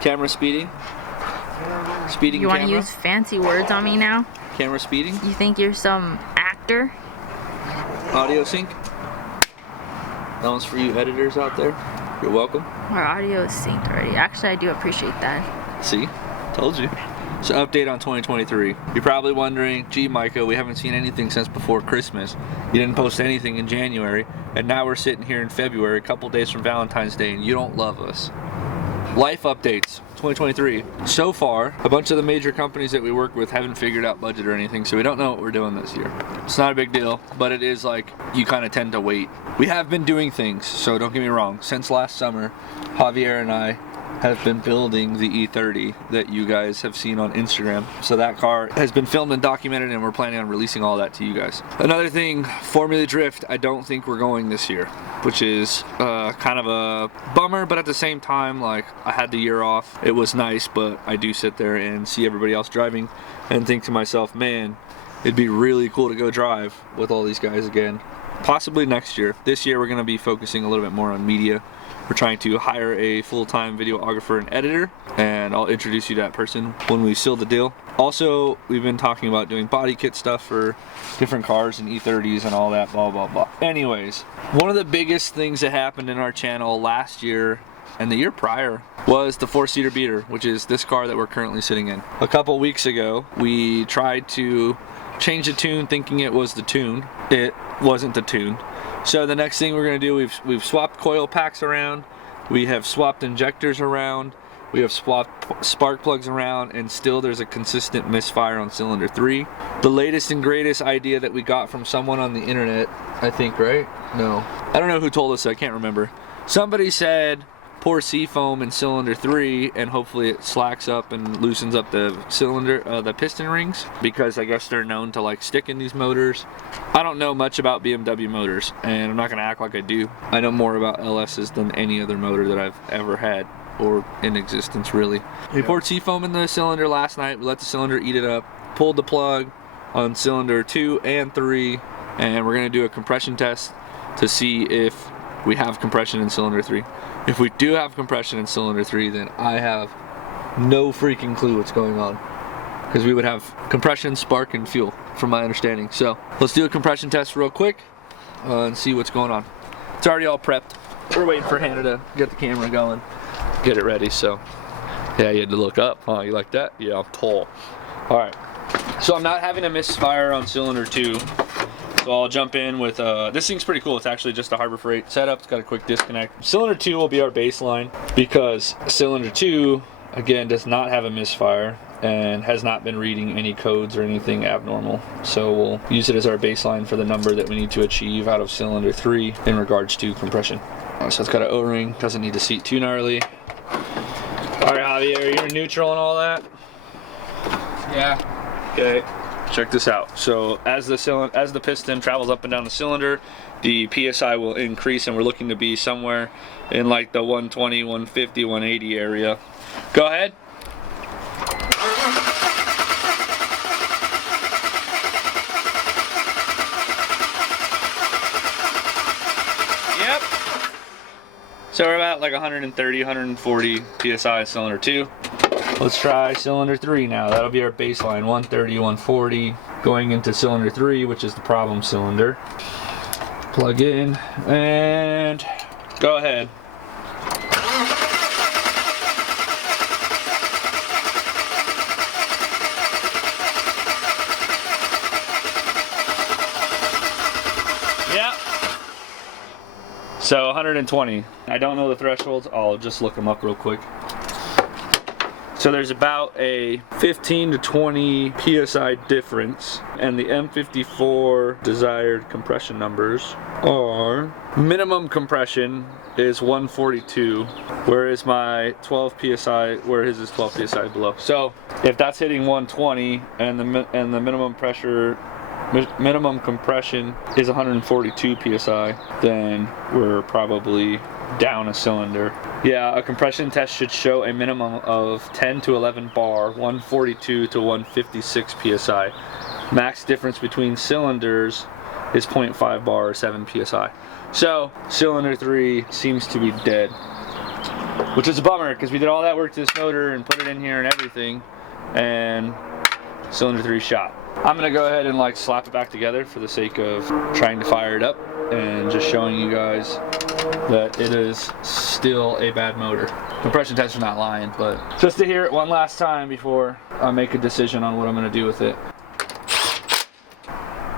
Camera speeding. Speeding You want to camera. use fancy words on me now? Camera speeding. You think you're some actor? Audio sync. That one's for you editors out there. You're welcome. Our audio is synced already. Actually, I do appreciate that. See? Told you. So update on 2023. You're probably wondering, gee Micah, we haven't seen anything since before Christmas. You didn't post anything in January, and now we're sitting here in February, a couple days from Valentine's Day, and you don't love us. Life updates, 2023. So far, a bunch of the major companies that we work with haven't figured out budget or anything, so we don't know what we're doing this year. It's not a big deal, but it is like, you kind of tend to wait. We have been doing things, so don't get me wrong. Since last summer, Javier and I have been building the E30 that you guys have seen on Instagram. So that car has been filmed and documented, and we're planning on releasing all that to you guys. Another thing, Formula Drift, I don't think we're going this year, which is kind of a bummer, but at the same time, like, I had the year off. It was nice, but I do sit there and see everybody else driving and think to myself, man, it'd be really cool to go drive with all these guys again. Possibly next year. This year we're going to be focusing a little bit more on media. We're trying to hire a full-time videographer and editor, and I'll introduce you to that person when we seal the deal. Also, we've been talking about doing body kit stuff for different cars and E30s and all that, blah, blah, blah. Anyways, one of the biggest things that happened in our channel last year and the year prior was the 4-seater beater, which is this car that we're currently sitting in. A couple weeks ago, we tried to change the tune thinking it was the tune. It wasn't the tune. So the next thing we're gonna do, we've swapped coil packs around, we have swapped injectors around, we have swapped spark plugs around, and still there's a consistent misfire on cylinder 3. The latest and greatest idea that we got from someone on the internet, I think, right? No. I don't know who told us, I can't remember. Somebody said, pour seafoam in cylinder 3 and hopefully it slacks up and loosens up the cylinder, the piston rings, because I guess they're known to like stick in these motors. I don't know much about BMW motors, and I'm not gonna act like I do. I know more about LS's than any other motor that I've ever had or in existence, really. We poured seafoam in the cylinder last night, we let the cylinder eat it up, pulled the plug on cylinder 2 and 3, and we're gonna do a compression test to see if we have compression in cylinder 3. If we do have compression in cylinder 3, then I have no freaking clue what's going on, because we would have compression, spark, and fuel from my understanding. So let's do a compression test real quick and see what's going on. It's already all prepped. We're waiting for Hannah to get the camera going, get it ready. So yeah, you had to look up, huh? You like that? Yeah, I'm tall. All right, so I'm not having a misfire on cylinder 2. So I'll jump in with, this thing's pretty cool. It's actually just a Harbor Freight setup. It's got a quick disconnect. Cylinder 2 will be our baseline, because cylinder 2, again, does not have a misfire and has not been reading any codes or anything abnormal. So we'll use it as our baseline for the number that we need to achieve out of cylinder 3 in regards to compression. So it's got an O-ring, doesn't need to seat too gnarly. All right, Javier, you're neutral and all that? Yeah. Okay. Check this out. So as the piston travels up and down the cylinder, the PSI will increase, and we're looking to be somewhere in like the 120, 150, 180 area. Go ahead. Yep. So we're about like 130, 140 PSI cylinder 2. Let's try cylinder 3 now. That'll be our baseline, 130, 140. Going into cylinder 3, which is the problem cylinder. Plug in and go ahead. Yeah. So 120. I don't know the thresholds. I'll just look them up real quick. So there's about a 15 to 20 PSI difference, and the M54 desired compression numbers are, minimum compression is 142, whereas my 12 PSI, where his is 12 PSI below. So if that's hitting 120 and the minimum pressure, minimum compression is 142 PSI, then we're probably down a cylinder. Yeah, a compression test should show a minimum of 10 to 11 bar, 142 to 156 PSI. Max difference between cylinders is 0.5 bar or 7 PSI. So cylinder 3 seems to be dead. which is a bummer because we did all that work to this motor and put it in here and everything, and cylinder 3 shot. I'm gonna go ahead and like slap it back together for the sake of trying to fire it up and just showing you guys that it is still a bad motor. Compression tester's not lying, but just to hear it one last time before I make a decision on what I'm gonna do with it.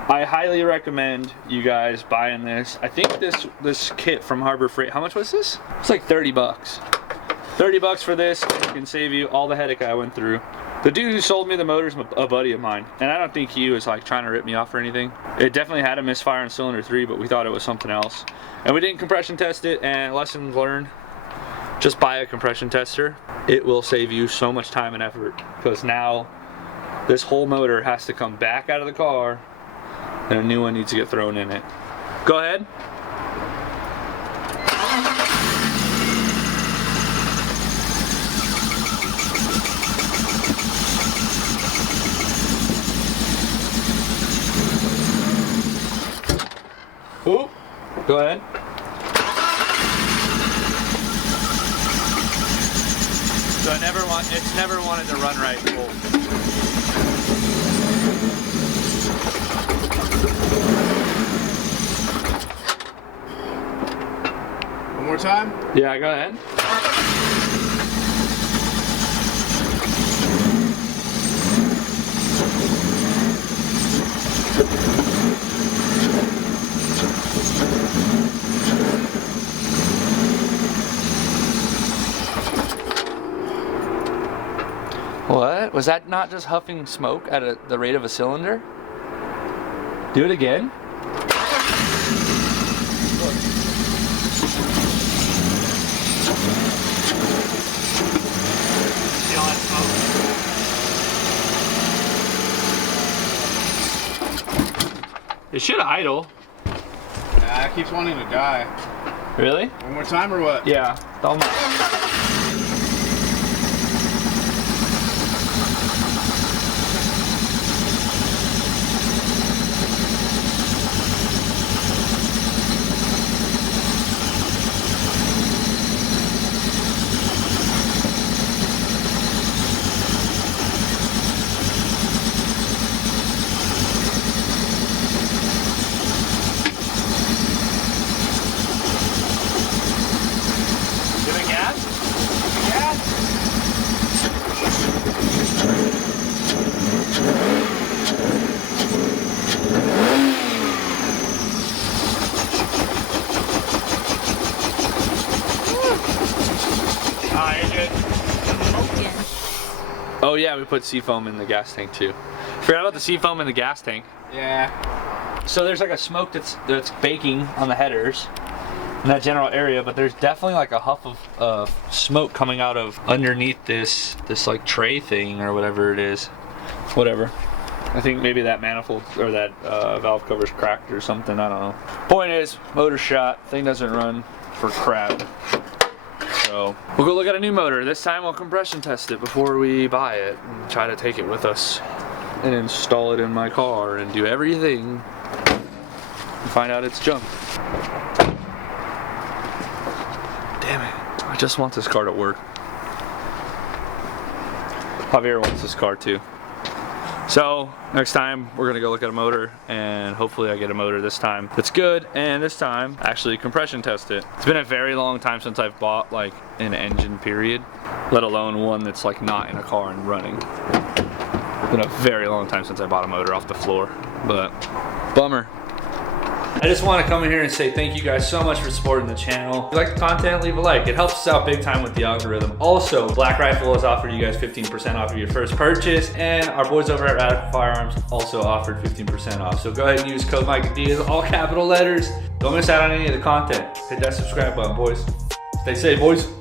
I highly recommend you guys buying this. I think this kit from Harbor Freight, how much was this? It's like 30 bucks. 30 bucks for this can save you all the headache I went through. The dude who sold me the motor is a buddy of mine, and I don't think he was like trying to rip me off or anything. It definitely had a misfire in cylinder 3, but we thought it was something else. And we didn't compression test it, and lesson learned, just buy a compression tester. It will save you so much time and effort, because now this whole motor has to come back out of the car, and a new one needs to get thrown in it. Go ahead. Ooh, go ahead. So it's never wanted to run right full. One more time? Yeah, go ahead. What? Was that not just huffing smoke at the rate of a cylinder? Do it again. It should idle. Nah, it keeps wanting to die. Really? One more time or what? Yeah. Don't. Oh yeah, we put seafoam in the gas tank too. Forgot about the seafoam in the gas tank. Yeah. So there's like a smoke that's baking on the headers in that general area, but there's definitely like a huff of smoke coming out of underneath this like tray thing or whatever it is. Whatever. I think maybe that manifold or that valve cover's cracked or something. I don't know. Point is, motor shot. Thing doesn't run for crap. So we'll go look at a new motor. This time we'll compression test it before we buy it and try to take it with us and install it in my car and do everything and find out it's junk. Damn it. I just want this car to work. Javier wants this car too. So next time we're gonna go look at a motor, and hopefully I get a motor this time that's good, and this time actually compression test it. It's been a very long time since I've bought like an engine period, let alone one that's like not in a car and running. It's been a very long time since I bought a motor off the floor, but bummer. I just want to come in here and say thank you guys so much for supporting the channel. If you like the content, leave a like. It helps us out big time with the algorithm. Also, Black Rifle has offered you guys 15% off of your first purchase, and our boys over at Radical Firearms also offered 15% off. So go ahead and use code Micah Diaz, all capital letters. Don't miss out on any of the content. Hit that subscribe button, boys. Stay safe, boys.